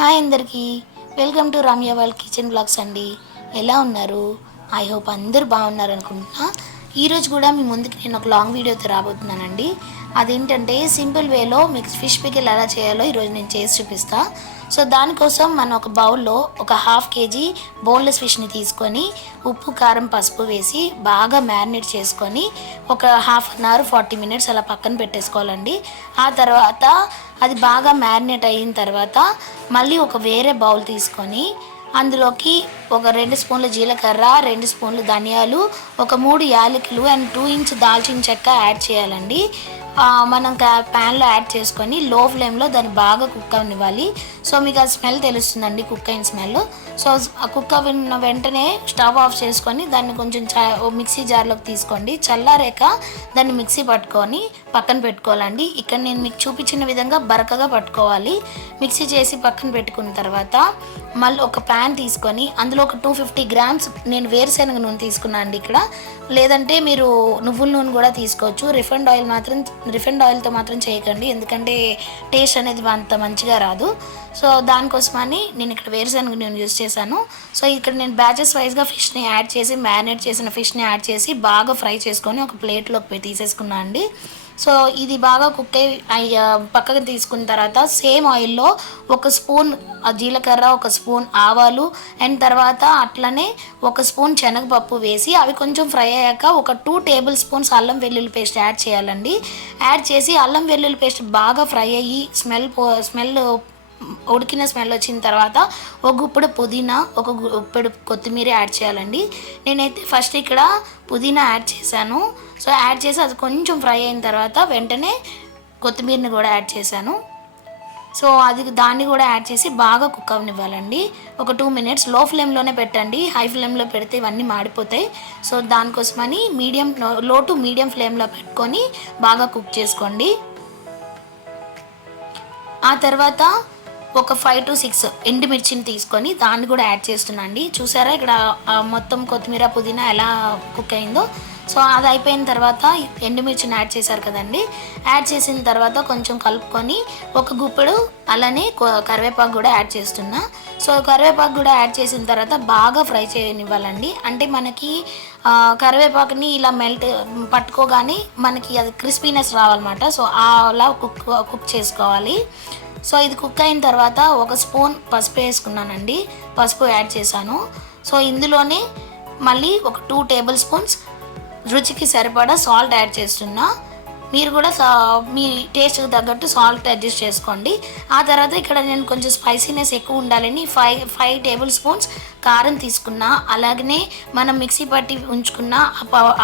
Hi అందరికీ, welcome to Ramya వాళ్ళ kitchen blogs అండి. ఎలా ఉన్నారు? ఐ హోప్ అందరూ బాగున్నారు అనుకుంటున్నా. ఈరోజు కూడా మీ ముందుకి నేను ఒక లాంగ్ వీడియోతో రాబోతున్నానండి. అదేంటంటే సింపుల్ వేలో మీకు ఫిష్ పికిల్ ఎలా చేయాలో ఈరోజు నేను చేసి చూపిస్తా. సో దానికోసం మనం ఒక బౌల్లో ఒక హాఫ్ కేజీ బోన్లెస్ ఫిష్ని తీసుకొని ఉప్పు కారం పసుపు వేసి బాగా మ్యారినేట్ చేసుకొని ఒక హాఫ్ అన్ అవర్ 40 మినిట్స్ అలా పక్కన పెట్టేసుకోవాలండి. ఆ తర్వాత అది బాగా మ్యారినేట్ అయిన తర్వాత మళ్ళీ ఒక వేరే బౌల్ తీసుకొని అందులోకి ఒక 2 స్పూన్ల జీలకర్ర, 2 స్పూన్లు ధనియాలు, ఒక 3 యాలకులు అండ్ 2 ఇంచ్ దాల్చిన చెక్క యాడ్ చేయాలండి. మనం ప్యాన్లో యాడ్ చేసుకొని లో ఫ్లేమ్లో దాన్ని బాగా కుక్ అవ్వనివ్వాలి. సో మీకు ఆ స్మెల్ తెలుస్తుందండి, కుక్ అయిన స్మెల్. సో ఆ కుక్ అవ్విన వెంటనే స్టవ్ ఆఫ్ చేసుకొని దాన్ని కొంచెం మిక్సీ జార్లోకి తీసుకోండి. చల్లారాక దాన్ని మిక్సీ పట్టుకొని పక్కన పెట్టుకోవాలండి. ఇక్కడ నేను మీకు చూపించిన విధంగా బరకగా పట్టుకోవాలి. మిక్సీ చేసి పక్కన పెట్టుకున్న తర్వాత మళ్ళీ ఒక ప్యాన్ తీసుకొని అందులో ఒక 250 గ్రామ్స్ నేను వేరుశనగ నూనె తీసుకున్నాను అండి ఇక్కడ. లేదంటే మీరు నువ్వుల నూనె కూడా తీసుకోవచ్చు. రిఫైండ్ ఆయిల్తో మాత్రం చేయకండి, ఎందుకంటే టేస్ట్ అనేది అంత మంచిగా రాదు. సో దానికోసమని నేను ఇక్కడ వేరుశనగ నూనె యూజ్ చేశాను. సో ఇక్కడ నేను బ్యాచెస్ వైజ్గా ఫిష్ని యాడ్ చేసి మ్యారినేట్ చేసిన ఫిష్ని యాడ్ చేసి బాగా ఫ్రై చేసుకొని ఒక ప్లేట్లోకి తీసేసుకున్నాను అండి. సో ఇది బాగా కుక్ అయ్యి పక్కకు తీసుకున్న తర్వాత సేమ్ ఆయిల్లో ఒక స్పూన్ జీలకర్ర, ఒక స్పూన్ ఆవాలు అండ్ తర్వాత అట్లనే ఒక స్పూన్ శనగపప్పు వేసి అవి కొంచెం ఫ్రై అయ్యాక ఒక 2 టేబుల్ స్పూన్స్ అల్లం వెల్లుల్లి పేస్ట్ యాడ్ చేయాలండి. యాడ్ చేసి అల్లం వెల్లుల్లి పేస్ట్ బాగా ఫ్రై అయ్యి స్మెల్ ఉడికిన స్మెల్ వచ్చిన తర్వాత ఒక గుప్పుడు పుదీనా, ఒక గుప్పుడు కొత్తిమీర యాడ్ చేయాలండి. నేనైతే ఫస్ట్ ఇక్కడ పుదీనా యాడ్ చేశాను. సో యాడ్ చేసి అది కొంచెం ఫ్రై అయిన తర్వాత వెంటనే కొత్తిమీరని కూడా యాడ్ చేశాను. సో దాన్ని కూడా యాడ్ చేసి బాగా కుక్ అవ్వనివ్వాలండి. ఒక 2 మినిట్స్ లో ఫ్లేమ్లోనే పెట్టండి, హై ఫ్లేమ్లో పెడితే ఇవన్నీ మాడిపోతాయి. సో దానికోసమని లో టు మీడియం ఫ్లేమ్లో పెట్టుకొని బాగా కుక్ చేసుకోండి. ఆ తర్వాత ఒక 5 to 6 ఎండుమిర్చిని తీసుకొని దాన్ని కూడా యాడ్ చేస్తున్నా అండి. చూసారా ఇక్కడ మొత్తం కొత్తిమీర పుదీనా ఎలా కుక్ అయిందో. సో అది అయిపోయిన తర్వాత ఎండుమిర్చిని యాడ్ చేశారు కదండి. యాడ్ చేసిన తర్వాత కొంచెం కలుపుకొని ఒక గుప్పెడు అలానే కరివేపాకు కూడా యాడ్ చేస్తున్నా. సో కరివేపాకు కూడా యాడ్ చేసిన తర్వాత బాగా ఫ్రై చేయనివ్వాలండి. అంటే మనకి కరివేపాకుని ఇలా పట్టుకోగానే మనకి అది క్రిస్పీనెస్ రావాలన్నమాట. సో అలా కుక్ చేసుకోవాలి. సో ఇది కుక్ అయిన తర్వాత ఒక స్పూన్ పసుపు వేసుకున్నానండి, పసుపు యాడ్ చేశాను. సో ఇందులోనే మళ్ళీ ఒక 2 టేబుల్ స్పూన్స్ రుచికి సరిపడా సాల్ట్ యాడ్ చేస్తున్నా. మీరు కూడా మీ టేస్ట్కి తగ్గట్టు సాల్ట్ అడ్జస్ట్ చేసుకోండి. ఆ తర్వాత ఇక్కడ నేను కొంచెం స్పైసీనెస్ ఎక్కువ ఉండాలని 5 టేబుల్ స్పూన్స్ కారం తీసుకున్నా. అలాగనే మనం మిక్సీ పట్టి ఉంచుకున్న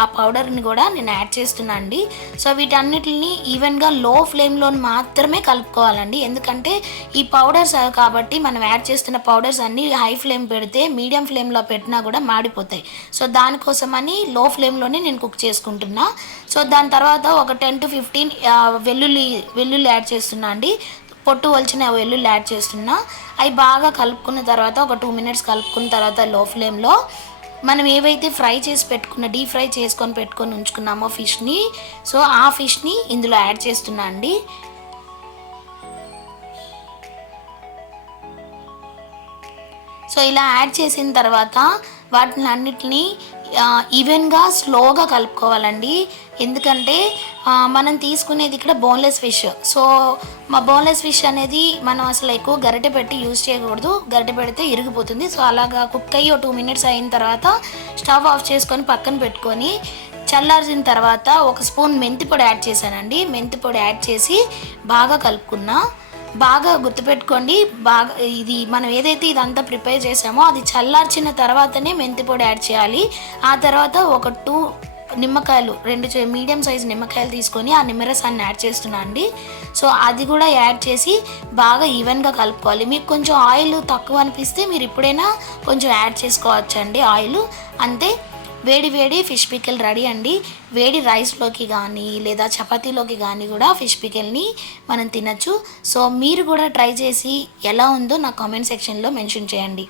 ఆ పౌడర్ని కూడా నేను యాడ్ చేస్తున్నా అండి. సో వీటన్నిటిని ఈవెన్గా లో ఫ్లేమ్లో మాత్రమే కలుపుకోవాలండి, ఎందుకంటే ఈ పౌడర్స్ కాబట్టి మనం యాడ్ చేస్తున్న పౌడర్స్ అన్నీ హై ఫ్లేమ్ పెడితే మీడియం ఫ్లేమ్లో పెట్టినా కూడా మాడిపోతాయి. సో దానికోసమని లో ఫ్లేమ్లోనే నేను కుక్ చేసుకుంటున్నా. సో దాని తర్వాత ఒక 10 to 15 వెల్లుల్లి యాడ్ చేస్తున్నా అండి. పొట్టు వలిచిన వెల్లుల్లి యాడ్ చేస్తున్నా. అవి బాగా కలుపుకున్న తర్వాత ఒక 2 మినిట్స్ కలుపుకున్న తర్వాత లో ఫ్లేమ్లో మనం ఏవైతే డీప్ ఫ్రై చేసుకొని పెట్టుకొని ఉంచుకున్నామో ఫిష్ని, సో ఆ ఫిష్ని ఇందులో యాడ్ చేస్తున్నా అండి. సో ఇలా యాడ్ చేసిన తర్వాత వాటిని అన్నిటినీ ఈవెన్గా స్లోగా కలుపుకోవాలండి. ఎందుకంటే మనం తీసుకునేది ఇక్కడ బోన్లెస్ ఫిష్. సో మా బోన్లెస్ ఫిష్ అనేది మనం అసలు ఎక్కువ గరిటె పెట్టి యూజ్ చేయకూడదు, గరిటె పెడితే ఇరిగిపోతుంది. సో అలాగా కుక్ అయ్యి 2 మినిట్స్ అయిన తర్వాత స్టవ్ ఆఫ్ చేసుకొని పక్కన పెట్టుకొని చల్లారిన తర్వాత ఒక స్పూన్ మెంతి పొడి యాడ్ చేశానండి. మెంతి పొడి యాడ్ చేసి బాగా కలుపుకున్నా. బాగా గుర్తుపెట్టుకోండి, ఇది మనం ఏదైతే ఇదంతా ప్రిపేర్ చేసామో అది చల్లార్చిన తర్వాతనే మెంతి పొడి యాడ్ చేయాలి. ఆ తర్వాత ఒక 2 నిమ్మకాయలు, 2 మీడియం సైజ్ నిమ్మకాయలు తీసుకొని ఆ నిమ్మరసాన్ని యాడ్ చేస్తున్నా అండి. సో అది కూడా యాడ్ చేసి బాగా ఈవెన్గా కలుపుకోవాలి. మీకు కొంచెం ఆయిల్ తక్కువ అనిపిస్తే మీరు ఇప్పుడైనా కొంచెం యాడ్ చేసుకోవచ్చండి ఆయిల్. అంతే, వేడి ఫిష్ పికిల్ రెడీ అండి. వేడి రైస్లోకి కానీ లేదా చపాతీలోకి కానీ కూడా ఫిష్ పికిల్ని మనం తినచ్చు. సో మీరు కూడా ట్రై చేసి ఎలా ఉందో నా కామెంట్ సెక్షన్లో మెన్షన్ చేయండి.